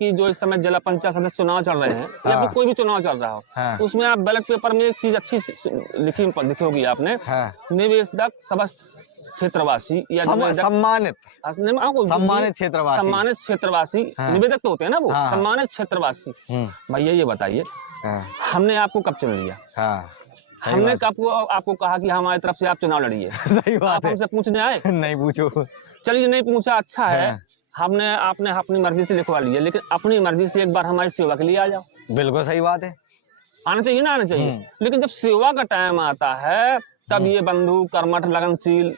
कि जो इस समय जिला पंचायत सदस्य चुनाव चल रहे हैं या फिर कोई भी चुनाव चल रहा हो, उसमें आप बैलेट पेपर में एक चीज अच्छी लिखी होगी आपने, निवेदक समस्त क्षेत्रवासी या सम्मानित क्षेत्रवासी निवेदक तो होते हैं ना वो, सम्मानित क्षेत्रवासी। भैया ये बताइए, हमने आपको कब चुन लिया? हमने आपको कहा कि हमारी तरफ से आप चुनाव लड़िए? सही बात आप हमसे पूछने आए? नहीं पूछो। चलिए नहीं पूछा, अच्छा है, आपने अपनी मर्जी से लिखवा लिया, लेकिन अपनी मर्जी से एक बार हमारी सेवा के लिए आ जाओ। बिल्कुल सही बात है, आना चाहिए ना, आना चाहिए। लेकिन जब सेवा का टाइम आता है तब ये बंधु कर्मठ लगनशील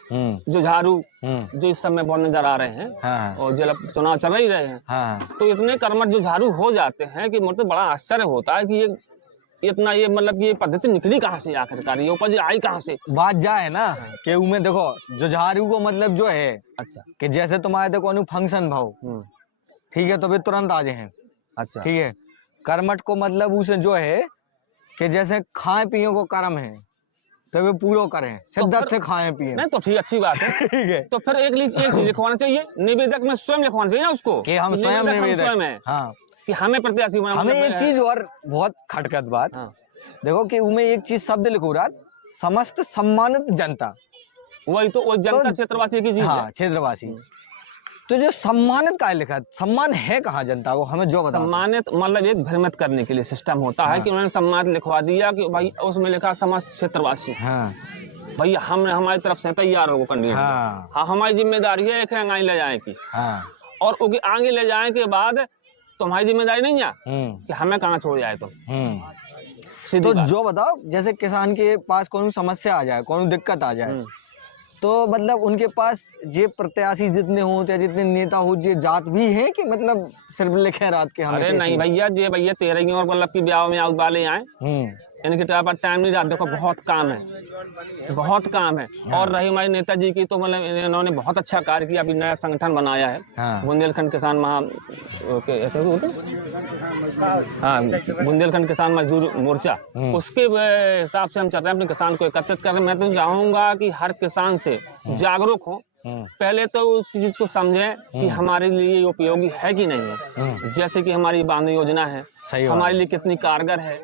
जुझारू जो इस समय बहुत नजर आ रहे हैं और जब चुनाव चल ही रहे हैं, तो इतने कर्मठ जुझारू हो जाते हैं कि मुझे बड़ा आश्चर्य होता है कि ये इतना ये मतलब ये पद्धति निकली कहाँ से, आखिरकार ये उपज आई कहाँ से? बात जा है ना कि उमें देखो जुझारू को मतलब जो है, अच्छा, कि जैसे तुम्हारे देखो फंक्शन भाव, ठीक है, तो वे तुरंत आ जाए। अच्छा, ठीक है। कर्मठ को मतलब उसे जो है कि जैसे खाए पिए को कर्म है तो वे पूरा करें, शिद्दत से खाएं पिए। नहीं तो ठीक, अच्छी बात है। ठीक है, तो फिर एक लिखवाना चाहिए, निवेदक में स्वयं लिखवाना चाहिए ना उसको कि हम स्वयं निवेदक हैं, हाँ, कि हमें प्रत्याशी बना। हमें एक चीज और बहुत खटखट बात, देखो कि उनमें एक चीज शब्द लिखो रहा, समस्त सम्मानित जनता, वही तो वो जनता क्षेत्रवासी की चीज है, क्षेत्रवासी। तो जो सम्मानित का लिखा, सम्मान है कहाँ जनता को, हमें जो बता। सम्मानित मतलब एक भ्रमित करने के लिए सिस्टम होता है कि उन्होंने सम्मानित लिखवा दिया कि भाई उसमें लिखा समस्त क्षेत्रवासी। भैया हमने हमारी तरफ से तैयार हो कैंडिडेट, हाँ, हमारी जिम्मेदारी है एक आगे ले जाए की, और उनके आगे ले जाए के बाद तुम्हारी जिम्मेदारी नहीं है कि हमें कहाँ छोड़ जाए तुम। तो जो बताओ, जैसे किसान के पास कौन समस्या आ जाए, कौन दिक्कत आ जाए, तो मतलब उनके पास ये प्रत्याशी जितने हो चाहे जितने नेता हो, ये जात भी है कि मतलब सिर्फ लिखे रात के? अरे नहीं भैया, ये भैया तेरे ही और मतलब की ब्याह में आउट वाले आए, इनके टाइम नहीं रहा। देखो बहुत काम है, बहुत काम है। और रही हमारे नेताजी की, तो मतलब इन्होंने बहुत अच्छा कार्य किया, अभी नया संगठन बनाया है, बुंदेलखंड किसान बुंदेलखंड किसान मजदूर मोर्चा, उसके हिसाब से हम चल रहे हैं, अपने किसान को एकत्रित कर रहे हैं। मैं तो चाहूंगा कि हर किसान से जागरूक हो, पहले तो उस चीज को समझें कि हमारे लिए उपयोगी है कि नहीं है। जैसे कि हमारी बांध योजना है, हमारे लिए कितनी कारगर है।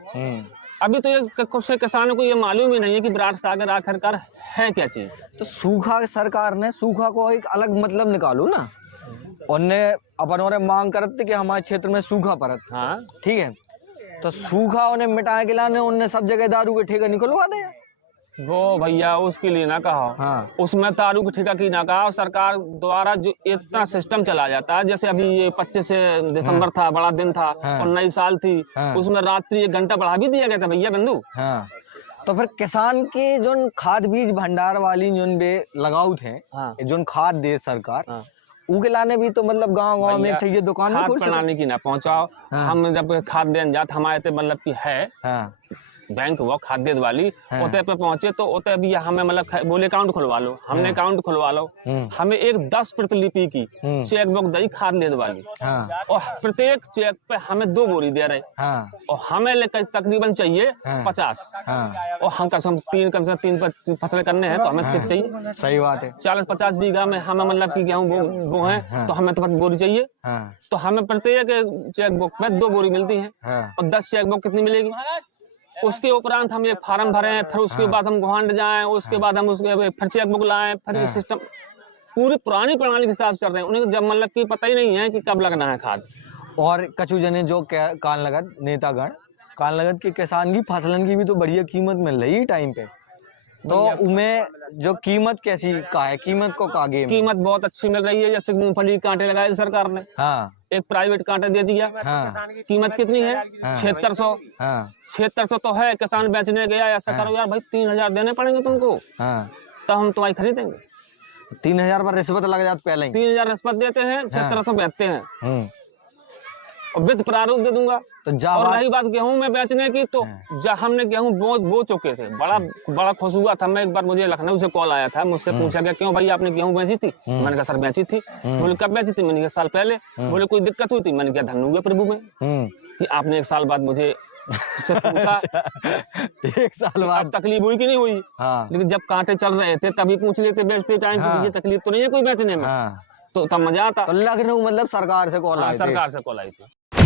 अभी तो ये कुछ किसानों को ये मालूम ही नहीं है कि विराट सागर आखिरकार है क्या चीज। तो सूखा, सरकार ने सूखा को एक अलग मतलब निकालो ना, उन्हें अपन मांग करते कि हमारे क्षेत्र में सूखा पड़त, हाँ ठीक है, तो सूखा उन्हें मिटाए के लाने उन्हें सब जगह दारू के ठेके निकलवा दे। वो भैया उसके लिए ना कहा, उसमें दारू की ठेका की ना कहा। सरकार द्वारा जो इतना सिस्टम चला जाता है, जैसे अभी ये 25 दिसंबर था, बड़ा दिन था, और नई साल थी, उसमें रात्रि 1 घंटा बढ़ा भी दिया गया था भैया बंधु। तो फिर किसान के जो खाद बीज भंडार वाली जो लगाऊ थे, जो खाद दे सरकार, उनके लाने भी तो मतलब गांव में ये दुकान में प्रणाली की ना पहुंचाओ। हम जब खाद देने जाते हमारे मतलब की है बैंक वो खाद्य वाली, ओते पे पहुंचे तो ओते भी हमें मतलब बोले अकाउंट खुलवा लो, हमने अकाउंट खुलवा लो, हमें एक 10 प्रतिलिपि की चेक बुक दी खाद लेने वाली, और प्रत्येक चेक पे हमें 2 बोरी दे रहे, और हमें लेकर तकरीबन चाहिए 50, और हम कम से कम 3 फसल करने हैं, तो हमें कितनी चाहिए? सही बात है, 40-50 बीघा में हमें मतलब की गेहूँ वो है, तो हमें तो 5 बोरी चाहिए। तो हमें प्रत्येक चेक बुक में 2 बोरी मिलती है, और 10 चेक बुक कितनी मिलेगी? उसके उपरांत हम एक फार्म भरें, फिर उसके बाद हम गुहांड जाएं, उसके बाद हम उसके फिर चेक बुक लाएं, फिर ये सिस्टम पूरी पुरानी प्रणाली के हिसाब से चल रहे हैं। उन्हें जब मतलब की पता ही नहीं है कि कब लगना है खाद। और कछु जने जो कान लगत नेतागण कान लगत कि किसान की फसलन की भी तो बढ़िया कीमत मिल रही है टाइम पे, तो उनमें जो कीमत कैसी का है, कीमत को कागे कीमत बहुत अच्छी मिल रही है। जैसे मूंगफली कांटे लगाए सरकार ने, एक प्राइवेट कांटा दे दिया, कीमत कितनी है? 7600। 7600 तो है, किसान बेचने गया, ऐसा करो यार भाई 3000 देने पड़ेंगे तुमको, तो हम तुम्हारी खरीदेंगे। 3000 पर रिश्वत लग जाती पहले ही, 3000 रिश्वत देते हैं, 7600 बेचते हैं, और वित्त प्रारूप दे दूंगा। तो और रही बात गेहूं में बेचने की, तो जब हमने गेहूं बो चुके थे, बड़ा खुश हुआ था मैं। एक बार मुझे लखनऊ से कॉल आया था, मुझसे पूछा गया क्यों भाई आपने गेहूं बेची थी? मैंने कहा सर बेची थी। बोले कब बेची थी? मैंने कहा साल पहले। बोले कोई दिक्कत हुई थी? मैंने कहा धन्य हुए प्रभु में कि आपने 1 साल बाद मुझे पूछा। 1 साल बाद तकलीफ हुई कि नहीं हुई? लेकिन जब कांटे चल रहे थे तभी पूछ लेते बेचते टाइम, ये तकलीफ तो नहीं है कोई बेचने में। तो तब मजा आता। तो लखनऊ मतलब सरकार से कॉल आई थी? सरकार से कॉल आई थी।